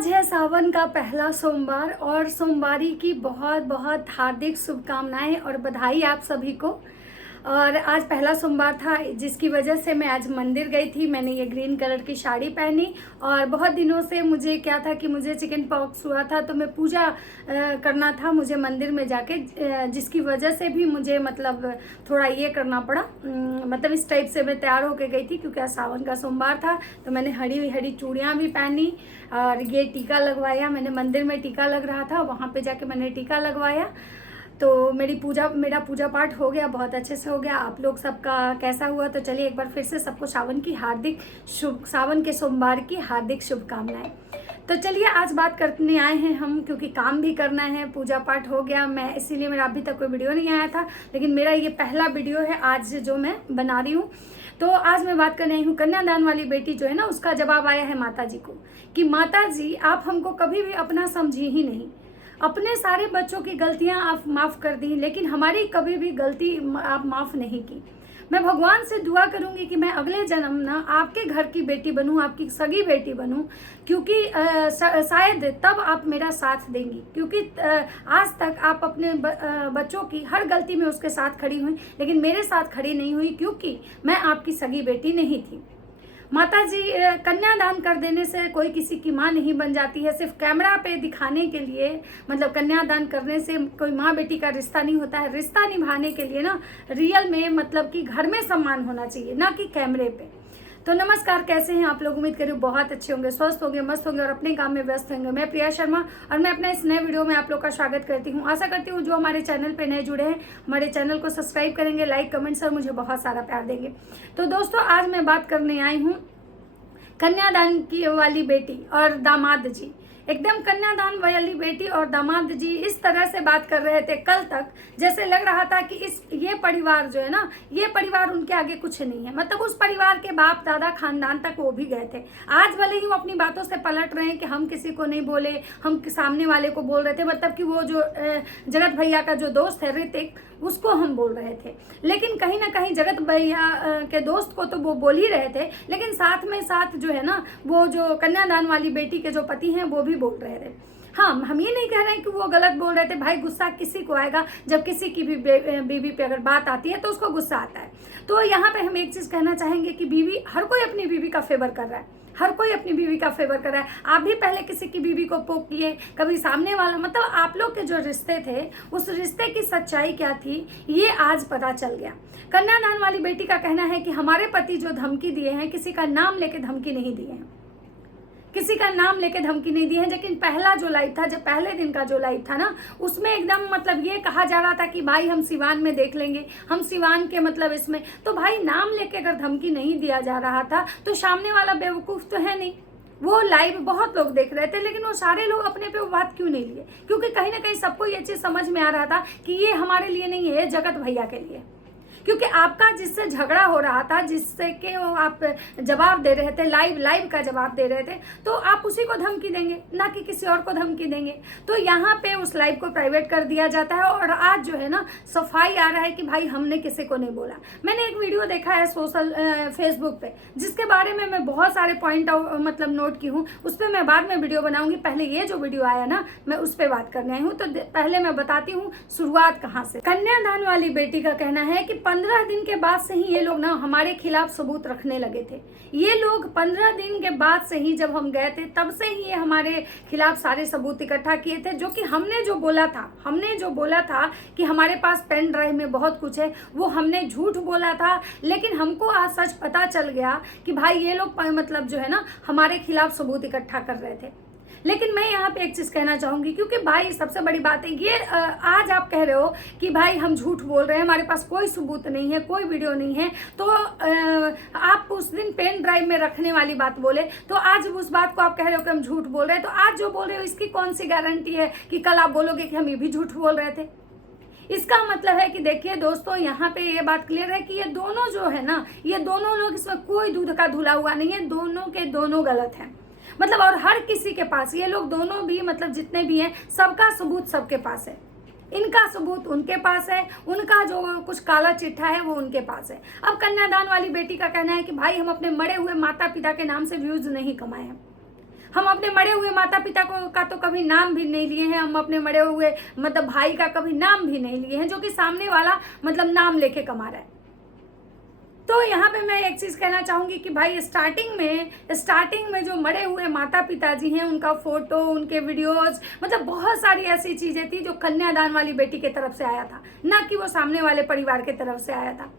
आज है सावन का पहला सोमवार और सोमवारी की बहुत बहुत हार्दिक शुभकामनाएं और बधाई आप सभी को। और आज पहला सोमवार था जिसकी वजह से मैं आज मंदिर गई थी। मैंने ये ग्रीन कलर की साड़ी पहनी और बहुत दिनों से मुझे क्या था कि मुझे चिकन पॉक्स हुआ था, तो मैं पूजा करना था मुझे मंदिर में जाके, जिसकी वजह से भी मुझे मतलब थोड़ा ये करना पड़ा। मतलब इस टाइप से मैं तैयार होके गई थी क्योंकि आज सावन का सोमवार था। तो मैंने हरी हरी चूड़ियाँ भी पहनी और ये टीका लगवाया। मैंने मंदिर में टीका लग रहा था, वहाँ पे जाके मैंने टीका लगवाया। तो मेरा पूजा पाठ हो गया, बहुत अच्छे से हो गया। आप लोग सबका कैसा हुआ? तो चलिए एक बार फिर से सबको सावन के सोमवार की हार्दिक शुभकामनाएं। तो चलिए आज बात करने आए हैं हम, क्योंकि काम भी करना है, पूजा पाठ हो गया। मैं इसीलिए मेरा अभी तक कोई वीडियो नहीं आया था, लेकिन मेरा ये पहला वीडियो है आज जो मैं बना रही हूँ। तो आज मैं बात करने आई हूँ कन्यादान वाली बेटी जो है ना, उसका जवाब आया है माता जी को कि माता जी आप हमको कभी भी अपना समझी ही नहीं। अपने सारे बच्चों की गलतियां आप माफ़ कर दी, लेकिन हमारी कभी भी गलती आप माफ़ नहीं की। मैं भगवान से दुआ करूंगी कि मैं अगले जन्म ना आपके घर की बेटी बनूं, आपकी सगी बेटी बनूं, क्योंकि शायद तब आप मेरा साथ देंगी। क्योंकि आज तक आप अपने बच्चों की हर गलती में उसके साथ खड़ी हुई, लेकिन मेरे साथ खड़ी नहीं हुई क्योंकि मैं आपकी सगी बेटी नहीं थी। माता जी, कन्यादान कर देने से कोई किसी की माँ नहीं बन जाती है। सिर्फ कैमरा पे दिखाने के लिए, मतलब कन्यादान करने से कोई माँ बेटी का रिश्ता नहीं होता है। रिश्ता निभाने के लिए ना रियल में मतलब कि घर में सम्मान होना चाहिए, ना कि कैमरे पे। तो नमस्कार, कैसे हैं आप लोग? उम्मीद करूँ बहुत अच्छे होंगे, स्वस्थ होंगे, मस्त होंगे और अपने काम में व्यस्त होंगे। मैं प्रिया शर्मा और मैं अपने इस नए वीडियो में आप लोग का स्वागत करती हूँ। आशा करती हूँ जो हमारे चैनल पे नए जुड़े हैं हमारे चैनल को सब्सक्राइब करेंगे, लाइक कमेंट्स और मुझे बहुत सारा प्यार देंगे। तो दोस्तों आज मैं बात करने आई हूँ कन्यादान की वाली बेटी और दामाद जी। एकदम कन्यादान वाली बेटी और दामाद जी इस तरह से बात कर रहे थे कल तक, जैसे लग रहा था कि ये परिवार जो है ना, ये परिवार उनके आगे कुछ नहीं है। मतलब उस परिवार के बाप दादा खानदान तक वो भी गए थे। आज भले ही वो अपनी बातों से पलट रहे हैं कि हम किसी को नहीं बोले, हम सामने वाले को बोल रहे थे। मतलब कि वो जो जगत भैया का जो दोस्त है ऋतिक, उसको हम बोल रहे थे। लेकिन कहीं ना कहीं जगत भैया के दोस्त को तो वो बोल ही रहे थे, लेकिन साथ में साथ जो है ना, वो जो कन्यादान वाली बेटी के जो पति हैं वो भी बोल रहे थे। हाँ, हम ये नहीं कह रहे हैं कि वो गलत बोल रहे थे। भाई गुस्सा किसी को आएगा जब किसी की भी बीवी पे अगर बात आती है तो उसको गुस्सा आता है। तो यहाँ पे हम एक चीज कहना चाहेंगे कि बीवी, हर कोई अपनी बीवी का फेवर कर रहा है, हर कोई अपनी बीवी का फेवर कर रहा है। आप भी पहले किसी की बीवी को पोकिए, कभी सामने वाला, मतलब आप लोग के जो रिश्ते थे उस रिश्ते की सच्चाई क्या थी ये आज पता चल गया। कन्यादान वाली बेटी का कहना है कि हमारे पति जो धमकी दिए हैं, किसी का नाम लेके धमकी नहीं दिए हैं, किसी का नाम लेके धमकी नहीं दी है। लेकिन पहला जो लाइव था, जब पहले दिन का जो लाइव था ना, उसमें एकदम मतलब ये कहा जा रहा था कि भाई हम सिवान में देख लेंगे, हम सिवान के मतलब इसमें। तो भाई नाम लेके अगर धमकी नहीं दिया जा रहा था तो सामने वाला बेवकूफ़ तो है नहीं। वो लाइव बहुत लोग देख रहे थे, लेकिन वो सारे लोग अपने पे वो बात क्यों नहीं लिए? क्योंकि कहीं ना कहीं सबको ये चीज़ समझ में आ रहा था कि ये हमारे लिए नहीं है, ये जगत भैया के लिए। क्योंकि आपका जिससे झगड़ा हो रहा था, जिससे कि आप जवाब दे रहे थे, लाइव का जवाब दे रहे थे, तो आप उसी को धमकी देंगे, ना कि किसी और को धमकी देंगे। तो यहाँ पे उस लाइव को प्राइवेट कर दिया जाता है और आज जो है ना सफाई आ रहा है कि भाई हमने किसी को नहीं बोला। मैंने एक वीडियो देखा है फेसबुक पे, जिसके बारे में मैं बहुत सारे पॉइंट मतलब नोट की हूँ। उस पर मैं बाद में वीडियो बनाऊंगी। पहले ये जो वीडियो आया ना, मैं उस पर बात करने आई हूँ। तो पहले मैं बताती हूँ शुरुआत कहाँ से। कन्यादान वाली बेटी का कहना है कि 15 दिन के बाद से ही ये लोग ना हमारे खिलाफ सबूत रखने लगे थे। ये लोग 15 दिन के बाद से ही, जब हम गए थे तब से ही ये हमारे खिलाफ सारे सबूत इकट्ठा किए थे। जो कि हमने जो बोला था कि हमारे पास पेन ड्राइव में बहुत कुछ है, वो हमने झूठ बोला था। लेकिन हमको आज सच पता चल गया कि भाई ये लोग मतलब जो है ना हमारे खिलाफ सबूत इकट्ठा कर रहे थे। लेकिन मैं यहाँ पे एक चीज़ कहना चाहूँगी, क्योंकि भाई सबसे बड़ी बात है ये, आज आप कह रहे हो कि भाई हम झूठ बोल रहे हैं, हमारे पास कोई सबूत नहीं है, कोई वीडियो नहीं है। तो आप उस दिन पेन ड्राइव में रखने वाली बात बोले, तो आज उस बात को आप कह रहे हो कि हम झूठ बोल रहे हैं। तो आज जो बोल रहे हो इसकी कौन सी गारंटी है कि कल आप बोलोगे कि हम ये भी झूठ बोल रहे थे? इसका मतलब है कि देखिए दोस्तों, यहाँ पे ये बात क्लियर है कि ये दोनों जो है ना, ये दोनों लोग, इसमें कोई दूध का धुला हुआ नहीं है, दोनों के दोनों गलत हैं। मतलब और हर किसी के पास, ये लोग दोनों भी मतलब जितने भी हैं, सबका सबूत सबके पास है। इनका सबूत उनके पास है, उनका जो कुछ काला चिट्ठा है वो उनके पास है। अब कन्यादान वाली बेटी का कहना है कि भाई हम अपने मरे हुए माता पिता के नाम से व्यूज नहीं कमाए हैं। हम अपने मरे हुए माता पिता को का तो कभी नाम भी नहीं लिए हैं, हम अपने मरे हुए मतलब भाई का कभी नाम भी नहीं लिए हैं, जो कि सामने वाला मतलब नाम लेके कमा रहा है। तो यहाँ पे मैं एक चीज़ कहना चाहूँगी कि भाई स्टार्टिंग में जो मरे हुए माता पिता जी हैं, उनका फोटो, उनके वीडियोस, मतलब बहुत सारी ऐसी चीज़ें थी जो कन्यादान वाली बेटी की तरफ से आया था, ना कि वो सामने वाले परिवार की तरफ से आया था।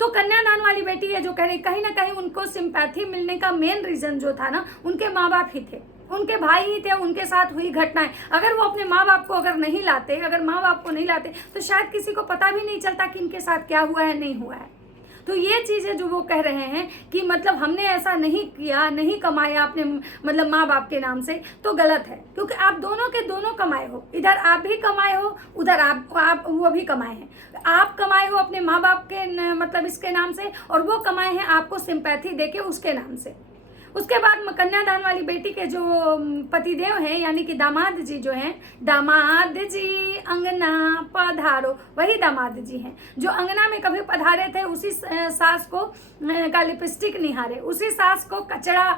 तो कन्यादान वाली बेटी है जो कह रही, कहीं ना कहीं उनको सिंपैथी मिलने का मेन रीज़न जो था ना, उनके माँ बाप ही थे, उनके भाई ही थे, उनके साथ हुई घटनाएं। अगर वो अपने माँ बाप को अगर नहीं लाते, अगर माँ बाप को नहीं लाते, तो शायद किसी को पता भी नहीं चलता कि इनके साथ क्या हुआ है, नहीं हुआ है। तो ये चीज़ें जो वो कह रहे हैं कि मतलब हमने ऐसा नहीं किया, नहीं कमाया अपने मतलब माँ बाप के नाम से, तो गलत है। क्योंकि आप दोनों के दोनों कमाए हो, इधर आप भी कमाए हो, उधर आप वो भी कमाए हैं। आप कमाए हो अपने माँ बाप के मतलब इसके नाम से, और वो कमाए हैं आपको सिंपैथी देके उसके नाम से। उसके बाद कन्यादान वाली बेटी के जो पतिदेव हैं, यानी कि दामाद जी जो हैं, दामाद जी अंगना पधारो, वही दामाद जी हैं जो अंगना में कभी पधारे थे, उसी सास को का लिपस्टिक निहारे, उसी सास को कचड़ा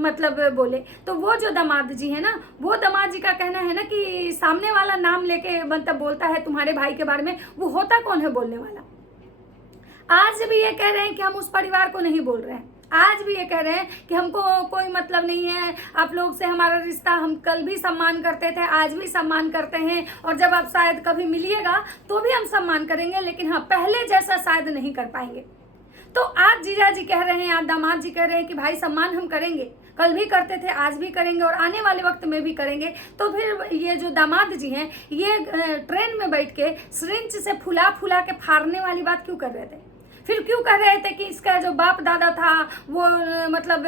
मतलब बोले। तो वो जो दामाद जी है ना, वो दामाद जी का कहना है ना कि सामने वाला नाम लेके मतलब बोलता है तुम्हारे भाई के बारे में, वो होता कौन है बोलने वाला। आज भी ये कह रहे हैं कि हम उस परिवार को नहीं बोल रहे हैं, आज भी ये कह रहे हैं कि हमको कोई मतलब नहीं है आप लोग से, हमारा रिश्ता हम कल भी सम्मान करते थे, आज भी सम्मान करते हैं, और जब आप शायद कभी मिलिएगा तो भी हम सम्मान करेंगे, लेकिन हाँ पहले जैसा शायद नहीं कर पाएंगे। तो आज जीजा जी कह रहे हैं, आज दामाद जी कह रहे हैं कि भाई सम्मान हम करेंगे, कल भी करते थे, आज भी करेंगे, और आने वाले वक्त में भी करेंगे। तो फिर ये जो दामाद जी हैं, ये ट्रेन में बैठ के सिरिंज से फुला फुला के फाड़ने वाली बात क्यों कर रहे थे? फिर क्यों कह रहे थे कि इसका जो बाप दादा था वो मतलब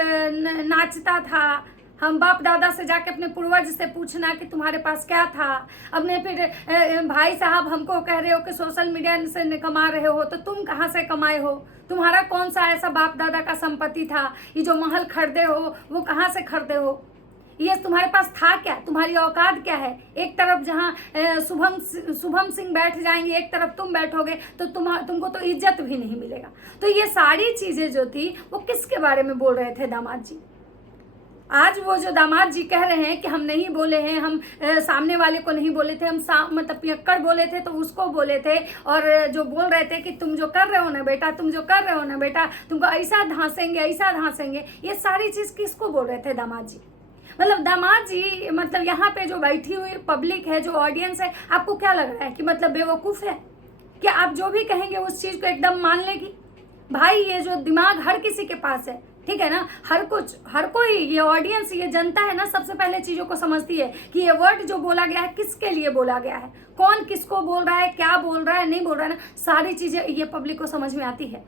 नाचता था? हम बाप दादा से जाके अपने पूर्वज से पूछना कि तुम्हारे पास क्या था। अपने फिर भाई साहब हमको कह रहे हो कि सोशल मीडिया से कमा रहे हो, तो तुम कहाँ से कमाए हो? तुम्हारा कौन सा ऐसा बाप दादा का संपत्ति था? ये जो महल खरीदे हो वो कहाँ से खरीदे हो? ये तुम्हारे पास था क्या? तुम्हारी औकात क्या है? एक तरफ जहाँ शुभम सिंह बैठ जाएंगे, एक तरफ तुम बैठोगे, तो तुमको तो इज्जत भी नहीं मिलेगा। तो ये सारी चीज़ें जो थी वो किसके बारे में बोल रहे थे दामाद जी? आज वो जो दामाद जी कह रहे हैं कि हम नहीं बोले हैं, हम सामने वाले को नहीं बोले थे, हम मतलब पियक्कड़ बोले थे तो उसको बोले थे, और जो बोल रहे थे कि तुम जो कर रहे हो ना बेटा, तुम जो कर रहे हो ना बेटा, तुमको ऐसा धांसेंगे, ऐसा धांसेंगे, ये सारी चीज़ किसको बोल रहे थे दामाद जी? मतलब दामाद जी मतलब यहाँ पे जो बैठी हुई पब्लिक है, जो ऑडियंस है, आपको क्या लग रहा है कि मतलब बेवकूफ़ है? क्या आप जो भी कहेंगे उस चीज़ को एकदम मान लेगी? भाई ये जो दिमाग हर किसी के पास है, ठीक है ना, हर कोई, ये ऑडियंस, ये जनता है ना, सबसे पहले चीज़ों को समझती है कि ये वर्ड जो बोला गया है किसके लिए बोला गया है, कौन किसको बोल रहा है, क्या बोल रहा है, नहीं बोल रहा है ना, सारी चीज़ें ये पब्लिक को समझ में आती है।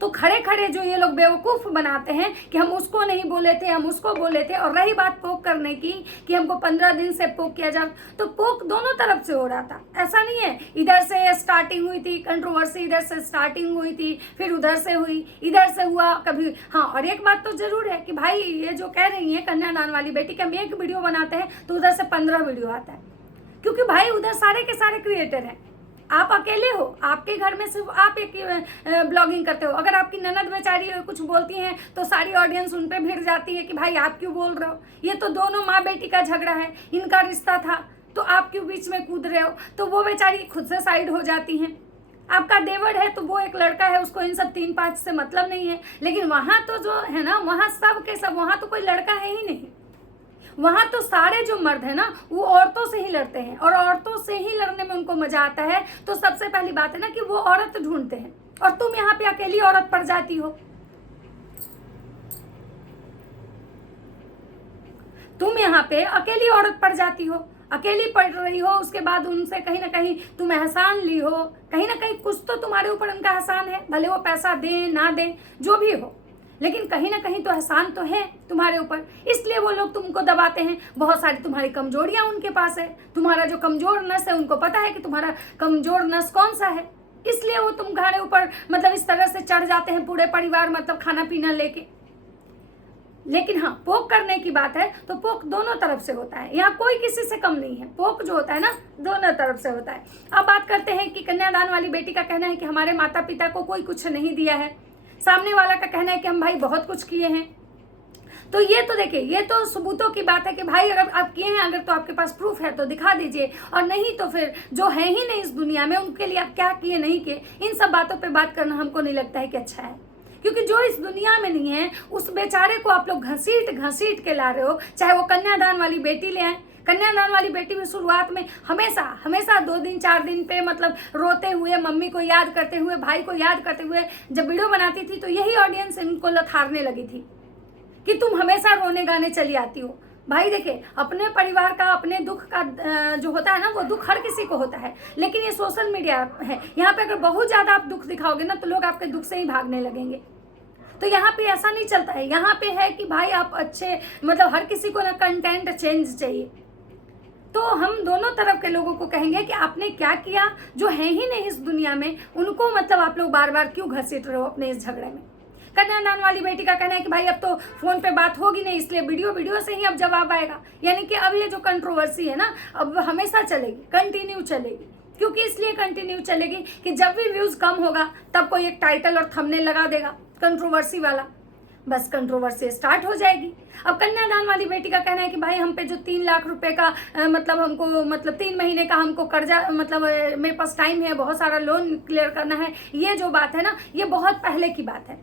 तो खड़े खड़े जो ये लोग बेवकूफ़ बनाते हैं कि हम उसको नहीं बोले थे, हम उसको बोले थे। और रही बात पोक करने की कि हमको 15 दिन से पोक किया जा, तो पोक दोनों तरफ से हो रहा था, ऐसा नहीं है इधर से स्टार्टिंग हुई थी कंट्रोवर्सी, इधर से स्टार्टिंग हुई थी, फिर उधर से हुई, इधर से हुआ कभी। हाँ, और एक बात तो जरूर है कि भाई ये जो कह रही है कन्यादान वाली बेटी, कि हम एक वीडियो बनाते हैं तो उधर से 15 वीडियो आता है, क्योंकि भाई उधर सारे के सारे क्रिएटर हैं, आप अकेले हो, आपके घर में सिर्फ आप एक ब्लॉगिंग करते हो। अगर आपकी ननद बेचारी कुछ बोलती हैं तो सारी ऑडियंस उन पे भिड़ जाती है कि भाई आप क्यों बोल रहे हो, ये तो दोनों माँ बेटी का झगड़ा है, इनका रिश्ता था, तो आप क्यों बीच में कूद रहे हो? तो वो बेचारी खुद से साइड हो जाती हैं। आपका देवर है तो वो एक लड़का है, उसको इन सब 3-5 से मतलब नहीं है। लेकिन वहाँ तो जो है ना, वहाँ सब के सब, वहाँ तो कोई लड़का है ही नहीं, वहाँ तो सारे जो मर्द है ना वो औरतों से ही लड़ते हैं, और औरतों से ही लड़ने में उनको मजा आता है। तो सबसे पहली बात है ना कि वो औरत ढूंढते हैं, और तुम यहाँ पे अकेली औरत पड़ जाती हो, तुम यहाँ पे अकेली औरत पड़ जाती हो, अकेली पड़ रही हो। उसके बाद उनसे कहीं ना कहीं तुम एहसान ली हो, कहीं ना कहीं कुछ तो तुम्हारे ऊपर उनका एहसान है, भले वो पैसा दें ना दें जो भी हो, लेकिन कहीं ना कहीं तो एहसान तो है तुम्हारे ऊपर, इसलिए वो लोग तुमको दबाते हैं। बहुत सारी तुम्हारी कमजोरियां उनके पास है, तुम्हारा जो कमजोर नस है उनको पता है कि तुम्हारा कमजोर नस कौन सा है, इसलिए वो तुम्हारे ऊपर मतलब इस तरह से चढ़ जाते हैं, पूरे परिवार मतलब खाना पीना लेके। लेकिन हाँ, पोक करने की बात है तो पोक दोनों तरफ से होता है, यहाँ कोई किसी से कम नहीं है, पोक जो होता है ना दोनों तरफ से होता है। अब बात करते हैं कि कन्यादान वाली बेटी का कहना है कि हमारे माता पिता को कोई कुछ नहीं दिया है, सामने वाला का कहना है कि हम भाई बहुत कुछ किए हैं। तो ये तो देखिए, ये तो सबूतों की बात है कि भाई अगर आप किए हैं, अगर तो आपके पास प्रूफ है तो दिखा दीजिए, और नहीं तो फिर जो है ही नहीं इस दुनिया में उनके लिए आप क्या किए नहीं किए, इन सब बातों पे बात करना हमको नहीं लगता है कि अच्छा है। क्योंकि जो इस दुनिया में नहीं है उस बेचारे को आप लोग घसीट घसीट के ला रहे हो। चाहे वो कन्यादान वाली बेटी ले आए, कन्यादान वाली बेटी में शुरुआत में हमेशा हमेशा 2 दिन 4 दिन पे मतलब रोते हुए, मम्मी को याद करते हुए, भाई को याद करते हुए जब वीडियो बनाती थी तो यही ऑडियंस इनको लथारने लगी थी कि तुम हमेशा रोने गाने चली आती हो। भाई देखिए, अपने परिवार का, अपने दुख का जो होता है ना, वो दुख हर किसी को होता है, लेकिन ये सोशल मीडिया है, यहाँ पे अगर बहुत ज़्यादा आप दुख दिखाओगे ना तो लोग आपके दुख से ही भागने लगेंगे। तो यहाँ पे ऐसा नहीं चलता है, यहाँ पे है कि भाई आप अच्छे, मतलब हर किसी को ना कंटेंट चेंज चाहिए। तो हम दोनों तरफ के लोगों को कहेंगे कि आपने क्या किया, जो है ही नहीं इस दुनिया में उनको मतलब आप लोग बार बार क्यों घसीट रहे हो अपने इस झगड़े में। कन्यादान वाली बेटी का कहना है कि भाई अब तो फोन पे बात होगी नहीं, इसलिए वीडियो से ही अब जवाब आएगा। यानी कि अब ये जो कंट्रोवर्सी है ना, अब हमेशा चलेगी, कंटिन्यू चलेगी। क्योंकि इसलिए कंटिन्यू चलेगी कि जब भी व्यूज कम होगा तब कोई एक टाइटल और थंबनेल लगा देगा कंट्रोवर्सी वाला, बस कंट्रोवर्सी स्टार्ट हो जाएगी। अब कन्यादान वाली बेटी का कहना है कि भाई हम पे जो 3 लाख रुपए का मतलब हमको, मतलब 3 महीने का हमको कर्जा, मतलब मेरे पास टाइम है, बहुत सारा लोन क्लियर करना है। ये जो बात है ना, ये बहुत पहले की बात है,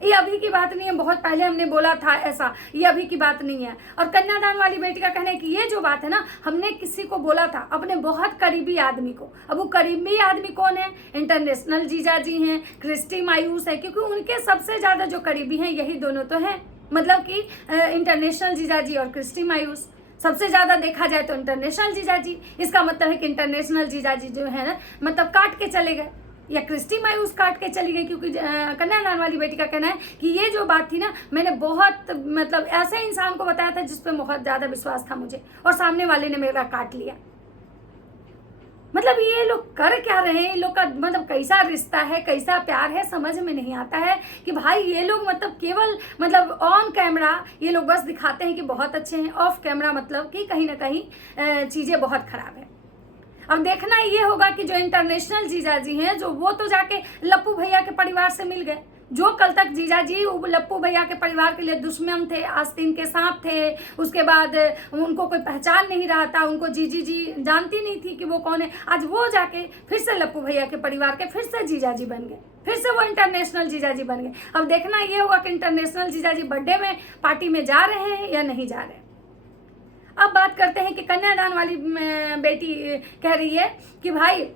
ये अभी की बात नहीं है। बहुत पहले हमने बोला था ऐसा, ये अभी की बात नहीं है। और कन्यादान वाली बेटी का कहना है कि ये जो बात है ना, हमने किसी को बोला था, अपने बहुत करीबी आदमी को। अब वो करीबी आदमी कौन है? इंटरनेशनल जीजा जी हैं, क्रिस्टी मायूस है, क्योंकि उनके सबसे ज़्यादा जो करीबी हैं यही दोनों तो हैं। मतलब कि इंटरनेशनल जीजा जी और क्रिस्टी मायूस सबसे ज़्यादा देखा जाए तो इंटरनेशनल जीजा जी। इसका मतलब है कि इंटरनेशनल जीजा जी जो है ना, मतलब काट के चले गए, या क्रिस्टी मायूस काट के चली गई। क्योंकि कन्यादान वाली बेटी का कहना है कि ये जो बात थी ना, मैंने बहुत मतलब ऐसे इंसान को बताया था जिस पे बहुत ज़्यादा विश्वास था मुझे, और सामने वाले ने मेरा काट लिया। मतलब ये लोग कर क्या रहे हैं? इन लोग का मतलब कैसा रिश्ता है, कैसा प्यार है, समझ में नहीं आता है कि भाई ये लोग मतलब केवल मतलब ऑन कैमरा ये लोग बस दिखाते हैं कि बहुत अच्छे हैं, ऑफ कैमरा मतलब कि कहीं ना कहीं चीज़ें बहुत खराब है। अब देखना ये होगा कि जो इंटरनेशनल जीजा जी हैं, जो वो तो जाके लप्पू भैया के परिवार से मिल गए। जो कल तक जीजा जी लप्पू भैया के परिवार के लिए दुश्मन थे, आस्तीन के सांप थे, उसके बाद उनको कोई पहचान नहीं रहा था, उनको जीजी जी जानती नहीं थी कि वो कौन है। आज वो जाके फिर से लप्पू भैया के परिवार के फिर से जीजा जी बन गए, फिर से वो इंटरनेशनल जीजा जी बन गए। अब देखना ये होगा कि इंटरनेशनल जीजा जी बर्थडे में पार्टी में जा रहे हैं या नहीं जा रहे हैं। अब बात करते हैं कि कन्यादान वाली बेटी कह रही है कि भाई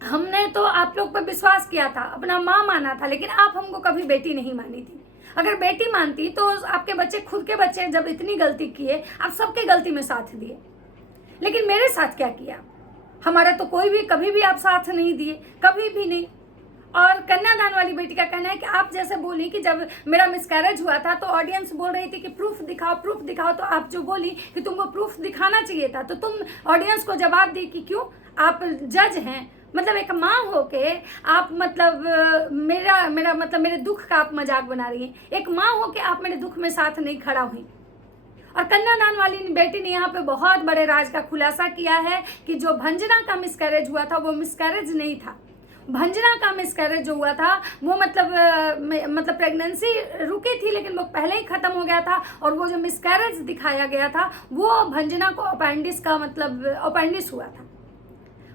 हमने तो आप लोग पर विश्वास किया था, अपना माँ माना था, लेकिन आप हमको कभी बेटी नहीं मानी थी। अगर बेटी मानती तो आपके बच्चे, खुद के बच्चे जब इतनी गलती किए, आप सबके गलती में साथ दिए, लेकिन मेरे साथ क्या किया? हमारा तो कोई भी कभी भी आप साथ नहीं दिए, कभी भी नहीं। और कन्यादान वाली बेटी का कहना है कि आप जैसे बोली कि जब मेरा मिसकैरेज हुआ था तो ऑडियंस बोल रही थी कि प्रूफ दिखाओ, प्रूफ दिखाओ, तो आप जो बोली कि तुमको प्रूफ दिखाना चाहिए था, तो तुम ऑडियंस को जवाब दी कि क्यों? आप जज हैं, मतलब एक माँ होके आप मतलब मेरा मतलब मेरे दुख का आप मजाक बना रही हैं। एक माँ होके आप मेरे दुख में साथ नहीं खड़ा हुई। और कन्यादान वाली बेटी ने यहाँ पे बहुत बड़े राज का खुलासा किया है कि जो भंजना का मिसकैरेज हुआ था वो मिसकैरेज नहीं था। भंजना का मिसकैरेज जो हुआ था वो मतलब प्रेगनेंसी रुकी थी, लेकिन वो पहले ही खत्म हो गया था। और वो जो मिसकैरेज दिखाया गया था वो भंजना को अपेंडिस का मतलब अपेंडिस हुआ था।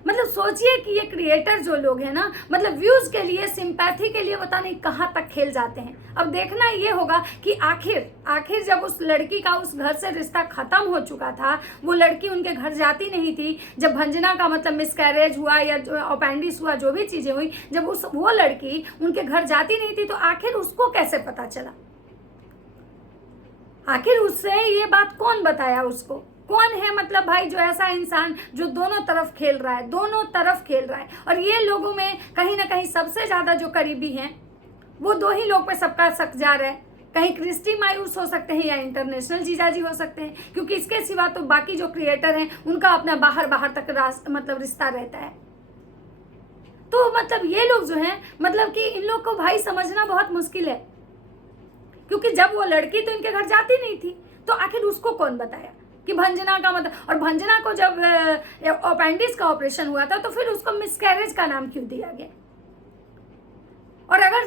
मतलब सोचिए कि ये क्रिएटर जो लोग हैं ना, मतलब व्यूज के लिए, सिंपैथी के लिए पता नहीं कहाँ तक खेल जाते हैं। अब देखना ये होगा कि आखिर जब उस लड़की का उस घर से रिश्ता खत्म हो चुका था, वो लड़की उनके घर जाती नहीं थी, जब भंजना का मतलब मिसकैरेज हुआ या अपेंडिस हुआ, जो भी चीजें हुई, जब वो लड़की उनके घर जाती नहीं थी, तो आखिर उसको कैसे पता चला? आखिर उससे ये बात कौन बताया? उसको कौन है? मतलब भाई जो ऐसा इंसान जो दोनों तरफ खेल रहा है, दोनों तरफ खेल रहा है। और ये लोगों में कहीं ना कहीं सबसे ज्यादा जो करीबी हैं वो 2 ही लोग पे सबका शक जा रहा है। कहीं क्रिस्टी मायूस हो सकते हैं या इंटरनेशनल जीजा जी हो सकते हैं, क्योंकि इसके सिवा तो बाकी जो क्रिएटर हैं उनका अपना बाहर तक मतलब रिश्ता रहता है। तो मतलब ये लोग जो हैं, मतलब कि इन लोग को भाई समझना बहुत मुश्किल है, क्योंकि जब वो लड़की तो इनके घर जाती नहीं थी, तो आखिर उसको कौन बताया कि भंजना का मतलब। और भंजना को जब अपेंडिक्स का ऑपरेशन हुआ था तो फिर उसको मिसकैरेज का नाम क्यों दिया गया? और अगर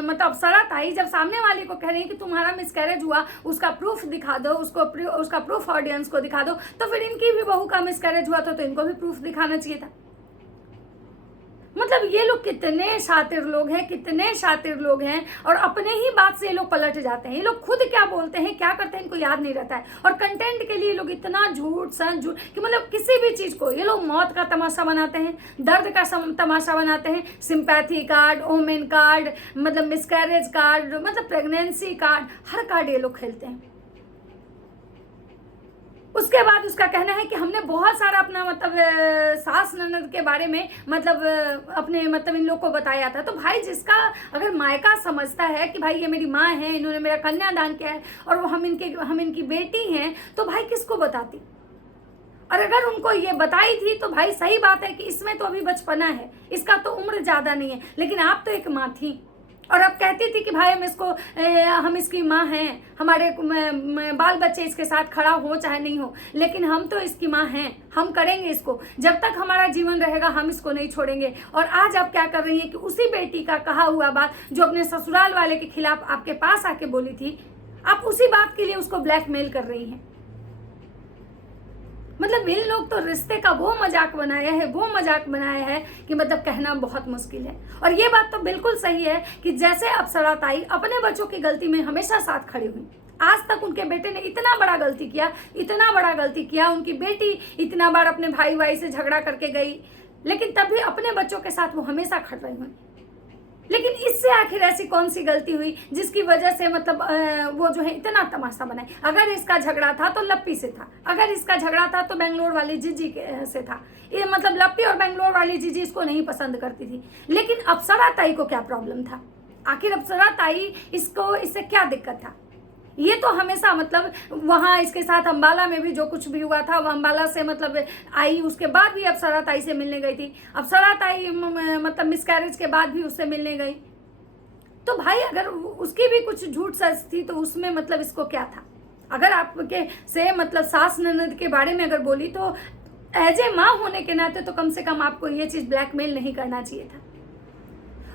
मतलब अप्सरा ताई जब सामने वाले को कह रही है कि तुम्हारा मिसकैरेज हुआ, उसका प्रूफ दिखा दो, उसका प्रूफ ऑडियंस को दिखा दो, तो फिर इनकी भी बहू का मिसकैरेज हुआ तो इनको भी प्रूफ दिखाना चाहिए था। मतलब ये लोग कितने शातिर लोग हैं, कितने शातिर लोग हैं, और अपने ही बात से ये लोग पलट जाते हैं। ये लोग खुद क्या बोलते हैं, क्या करते हैं, इनको याद नहीं रहता है, और कंटेंट के लिए लोग इतना झूठ कि मतलब किसी भी चीज को ये लोग मौत का तमाशा बनाते हैं, दर्द का तमाशा बनाते हैं, सिंपैथी कार्ड, ओमेन कार्ड, मतलब मिसकैरेज कार्ड, मतलब प्रेगनेंसी कार्ड, हर कार्ड ये लोग खेलते हैं। उसके बाद उसका कहना है कि हमने बहुत सारा अपना मतलब सास ननद के बारे में मतलब अपने मतलब इन लोग को बताया था। तो भाई जिसका अगर मायका समझता है कि भाई ये मेरी माँ है, इन्होंने मेरा कन्यादान किया है और वो हम इनकी बेटी हैं, तो भाई किसको बताती। और अगर उनको ये बताई थी तो भाई सही बात है कि इसमें तो अभी बचपना है, इसका तो उम्र ज़्यादा नहीं है, लेकिन आप तो एक माँ थी और अब कहती थी कि भाई हम इसकी माँ हैं, हमारे बाल बच्चे इसके साथ खड़ा हो चाहे नहीं हो, लेकिन हम तो इसकी माँ हैं, हम करेंगे इसको, जब तक हमारा जीवन रहेगा हम इसको नहीं छोड़ेंगे। और आज आप क्या कर रही हैं कि उसी बेटी का कहा हुआ बात जो अपने ससुराल वाले के खिलाफ आपके पास आके बोली थी, आप उसी बात के लिए उसको ब्लैकमेल कर रही हैं। मतलब इन लोग तो रिश्ते का वो मजाक बनाया है कि मतलब कहना बहुत मुश्किल है। और ये बात तो बिल्कुल सही है कि जैसे अप्सरा ताई अपने बच्चों की गलती में हमेशा साथ खड़ी हुई, आज तक उनके बेटे ने इतना बड़ा गलती किया, उनकी बेटी इतना बार अपने भाई से झगड़ा करके गई, लेकिन तब भी अपने बच्चों के साथ वो हमेशा खड़ रही हुई। लेकिन इससे आखिर ऐसी कौन सी गलती हुई जिसकी वजह से मतलब वो जो है इतना तमाशा बनाए। अगर इसका झगड़ा था तो लप्पी से था, अगर इसका झगड़ा था तो बेंगलोर वाली जीजी से था। ये मतलब लप्पी और बेंगलोर वाली जीजी इसको नहीं पसंद करती थी, लेकिन अप्सरा ताई को क्या प्रॉब्लम था? आखिर अप्सरा ताई इससे क्या दिक्कत था? ये तो हमेशा मतलब वहाँ इसके साथ अम्बाला में भी जो कुछ भी हुआ था, वो अम्बाला से मतलब आई, उसके बाद भी अप्सरा ताई से मिलने गई थी, अप्सरा ताई मतलब मिसकैरेज के बाद भी उससे मिलने गई। तो भाई अगर उसकी भी कुछ झूठ सच थी तो उसमें मतलब इसको क्या था? अगर आपके से मतलब सास ननद के बारे में अगर बोली तो एज ए माँ होने के नाते तो कम से कम आपको ये चीज़ ब्लैकमेल नहीं करना चाहिए था।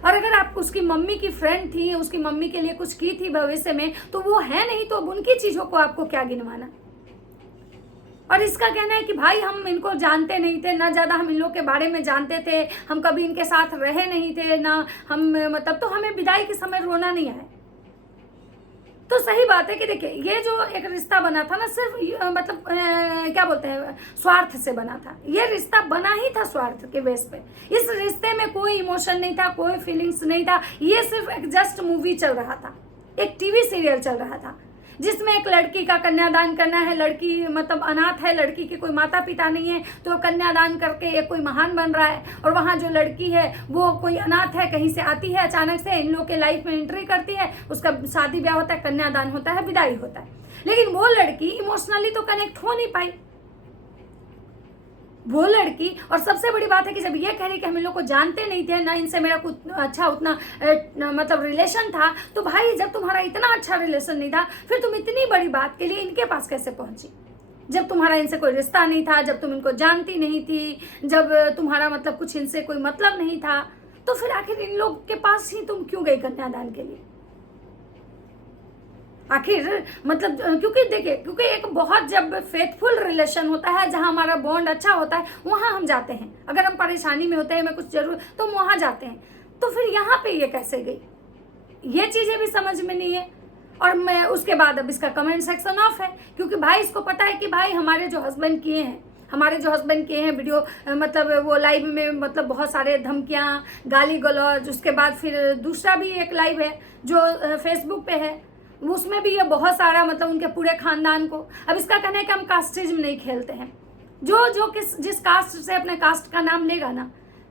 और अगर आप उसकी मम्मी की फ्रेंड थी, उसकी मम्मी के लिए कुछ की थी भविष्य में, तो वो है नहीं, तो अब उनकी चीज़ों को आपको क्या गिनवाना? और इसका कहना है कि भाई हम इनको जानते नहीं थे, ना ज़्यादा हम इन लोग के बारे में जानते थे, हम कभी इनके साथ रहे नहीं थे ना, हम मतलब तो हमें विदाई के समय रोना नहीं आया। तो सही बात है कि देखिए ये जो एक रिश्ता बना था ना, सिर्फ मतलब क्या बोलते हैं, स्वार्थ से बना था। ये रिश्ता बना ही था स्वार्थ के बेस पे। इस रिश्ते में कोई इमोशन नहीं था, कोई फीलिंग्स नहीं था। ये सिर्फ एक जस्ट मूवी चल रहा था, एक टीवी सीरियल चल रहा था, जिसमें एक लड़की का कन्यादान करना है। लड़की मतलब अनाथ है, लड़की के कोई माता पिता नहीं है, तो कन्यादान करके एक कोई महान बन रहा है। और वहाँ जो लड़की है वो कोई अनाथ है, कहीं से आती है, अचानक से इन लोग के लाइफ में एंट्री करती है, उसका शादी ब्याह होता है, कन्यादान होता है, विदाई होता है। लेकिन वो लड़की इमोशनली तो कनेक्ट हो नहीं पाई, वो लड़की। और सबसे बड़ी बात है कि जब ये कह रही कि हम इन लोग को जानते नहीं थे, ना इनसे मेरा कुछ अच्छा उतना मतलब रिलेशन था, तो भाई जब तुम्हारा इतना अच्छा रिलेशन नहीं था, फिर तुम इतनी बड़ी बात के लिए इनके पास कैसे पहुंची? जब तुम्हारा इनसे कोई रिश्ता नहीं था, जब तुम इनको जानती नहीं थी, जब तुम्हारा मतलब कुछ इनसे कोई मतलब नहीं था, तो फिर आखिर इन लोग के पास ही तुम क्यों गई कन्यादान के लिए? आखिर मतलब क्योंकि एक बहुत जब फेथफुल रिलेशन होता है, जहां हमारा बॉन्ड अच्छा होता है, वहां हम जाते हैं। अगर हम परेशानी में होते हैं, हमें कुछ जरूर, तो हम वहां जाते हैं। तो फिर यहाँ पे ये कैसे गई? ये चीजें भी समझ में नहीं है। और मैं उसके बाद अब इसका कमेंट सेक्शन ऑफ है, क्योंकि भाई इसको पता है कि भाई हमारे जो हस्बैंड किए हैं वीडियो मतलब वो लाइव में मतलब बहुत सारे धमकियाँ, गाली गलौज। उसके बाद फिर दूसरा भी एक लाइव है जो फेसबुक पे है, उसमें भी ये बहुत सारा मतलब उनके पूरे खानदान को। अब इसका कहना है कि हम कास्टिज्म नहीं खेलते हैं, जिस कास्ट से अपने कास्ट का नाम लेगा ना,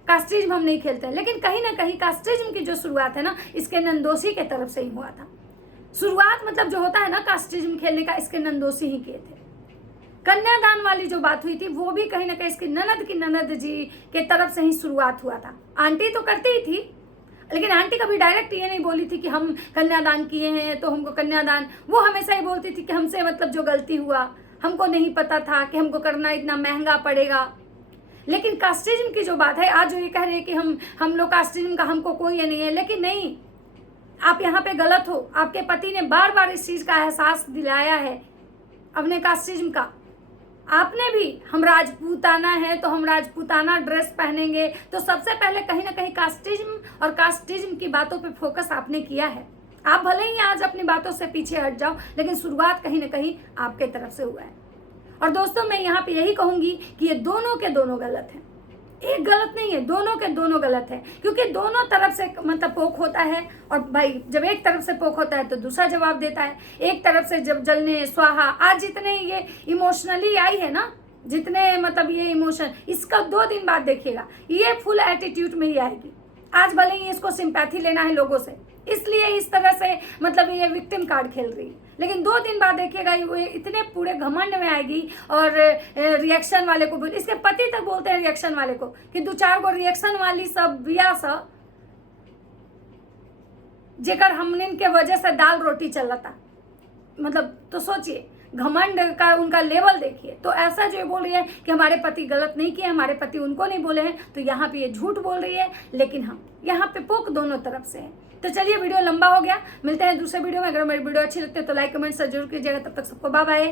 कास्टिज्म हम नहीं खेलते हैं। लेकिन कहीं ना कहीं कास्टिज्म की जो शुरुआत है ना, इसके नंदोसी के तरफ से ही हुआ था। शुरुआत मतलब जो होता है ना कास्टिज्म खेलने का, इसके नंदोसी ही किए थे। कन्यादान वाली जो बात हुई थी वो भी कहीं ना कहीं इसकी ननद जी के तरफ से ही शुरुआत हुआ था। आंटी तो करती ही थी, लेकिन आंटी कभी डायरेक्ट ये नहीं बोली थी कि हम कन्यादान किए हैं तो हमको कन्यादान, वो हमेशा ही बोलती थी कि हमसे मतलब जो गलती हुआ, हमको नहीं पता था कि हमको करना इतना महंगा पड़ेगा। लेकिन कास्टिज्म की जो बात है, आज जो ये कह रहे हैं कि हम लोग कास्टिज्म का हमको कोई ये नहीं है, लेकिन नहीं, आप यहाँ पे गलत हो। आपके पति ने बार बार इस चीज़ का एहसास दिलाया है अपने कास्टिज्म का। आपने भी, हम राजपूताना है तो हम राजपूताना ड्रेस पहनेंगे, तो सबसे पहले कहीं ना कहीं कास्टिज्म और कास्टिज्म की बातों पे फोकस आपने किया है। आप भले ही आज अपनी बातों से पीछे हट जाओ, लेकिन शुरुआत कहीं ना कहीं आपके तरफ से हुआ है। और दोस्तों, मैं यहाँ पे यही कहूँगी कि ये दोनों के दोनों गलत हैं, एक गलत नहीं है, दोनों के दोनों गलत है, क्योंकि दोनों तरफ से मतलब पोक होता है। और भाई, जब एक तरफ से पोक होता है तो दूसरा जवाब देता है। एक तरफ से जब जलने स्वाहा, आज जितने ये इमोशनली आई है ना, जितने मतलब ये इमोशन, इसका 2 दिन बाद देखिएगा ये फुल एटीट्यूड में ही आएगी। आज भले ही इसको सिंपैथी लेना है लोगों से, इसलिए इस तरह से मतलब ये विक्टिम कार्ड खेल रही है, लेकिन 2 दिन बाद देखिएगा ये इतने पूरे घमंड में आएगी। और रिएक्शन वाले को बोल, इसके पति तक बोलते हैं रिएक्शन वाले को कि 2-4 गो रिएक्शन वाली सब बिया सा, जेकर हमनिन के वजह से दाल रोटी चलता, मतलब तो सोचिए घमंड का उनका लेवल देखिए। तो ऐसा जो बोल रही है कि हमारे पति गलत नहीं किए, हमारे पति उनको नहीं बोले हैं, तो यहाँ पे ये झूठ बोल रही है, लेकिन हम यहाँ पे पोक दोनों तरफ से है। तो चलिए, वीडियो लंबा हो गया, मिलते हैं दूसरे वीडियो में। अगर मेरी वीडियो अच्छी लगती है तो लाइक कमेंट जरूर कीजिएगा। तब तक सबको बाय बाय।